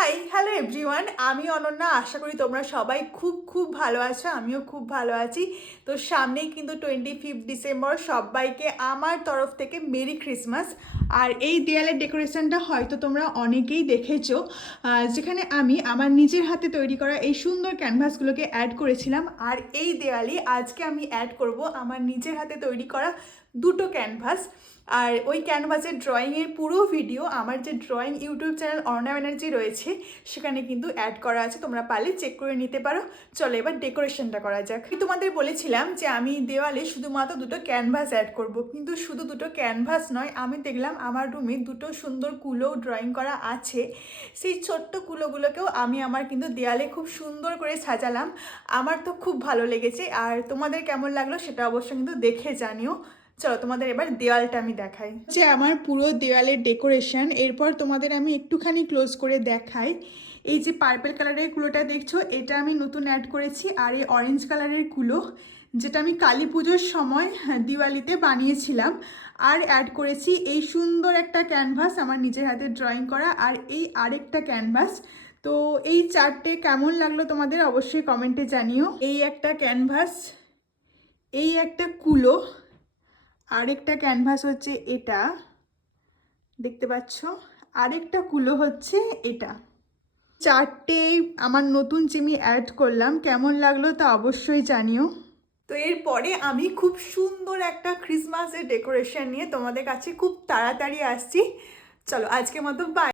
Hi hello everyone, আমি অনন্যা। আশা করি তোমরা সবাই খুব খুব ভালো আছো, আমিও খুব ভালো আছি। তো সামনেই কিন্তু 25 ডিসেম্বর, সবাইকে আমার তরফ থেকে মেরি ক্রিসমাস। আর এই দেয়ালের ডেকোরেশনটা হয়তো তোমরা অনেকেই দেখেছো, যেখানে আমি আমার নিজের হাতে তৈরি করা এই সুন্দর ক্যানভাসগুলোকে অ্যাড করেছিলাম। আর এই দেয়ালে আজকে আমি অ্যাড করব আমার নিজের হাতে তৈরি করা দুটো ক্যানভাস। আর ওই ক্যানভাসের ড্রয়িংয়ের পুরো ভিডিও আমার যে drawing YouTube channel Arna Banerjee রয়েছে সেখানে কিন্তু অ্যাড করা আছে, তোমরা পারলে চেক করে নিতে পারো। চলো এবার ডেকোরেশনটা করা যাক। আমি তোমাদের বলেছিলাম যে আমি দেওয়ালে শুধুমাত্র দুটো ক্যানভাস অ্যাড করব, কিন্তু শুধু দুটো ক্যানভাস নয়, আমি দেখলাম আমার রুমে দুটো সুন্দর কুলো ড্রয়িং করা আছে। সেই ছোট্ট কুলোগুলোকেও আমি আমার কিন্তু দেয়ালে খুব সুন্দর করে সাজালাম। আমার তো খুব ভালো লেগেছে, আর তোমাদের কেমন লাগলো সেটা অবশ্যই কিন্তু দেখে জানিও। চলো তোমাদের এবার দেওয়ালটা আমি দেখাই, যে আমার পুরো দেওয়ালের ডেকোরেশন। এরপর তোমাদের আমি একটুখানি ক্লোজ করে দেখাই। এই যে পার্পল কালারের কুলোটা দেখছো, এটা আমি নতুন অ্যাড করেছি। আর এই অরেঞ্জ কালারের কুলো, যেটা আমি কালী পুজোর সময় দিওয়ালিতে বানিয়েছিলাম। আর অ্যাড করেছি এই সুন্দর একটা ক্যানভাস আমার নিজের হাতে ড্রয়িং করা, আর এই আরেকটা ক্যানভাস। তো এই চারটে কেমন লাগলো তোমাদের অবশ্যই কমেন্টে জানিও। এই একটা ক্যানভাস, এই একটা কুলো, আরেকটা ক্যানভাস হচ্ছে এটা, দেখতে পাচ্ছ, আরেকটা কুলো হচ্ছে এটা। চারটে আমার নতুন চিমি অ্যাড করলাম, কেমন লাগলো তা অবশ্যই জানিও। তো এরপরে আমি খুব সুন্দর একটা ক্রিসমাসের ডেকোরেশন নিয়ে তোমাদের কাছে খুব তাড়াতাড়ি আসছি। চলো আজকের মতো বাই।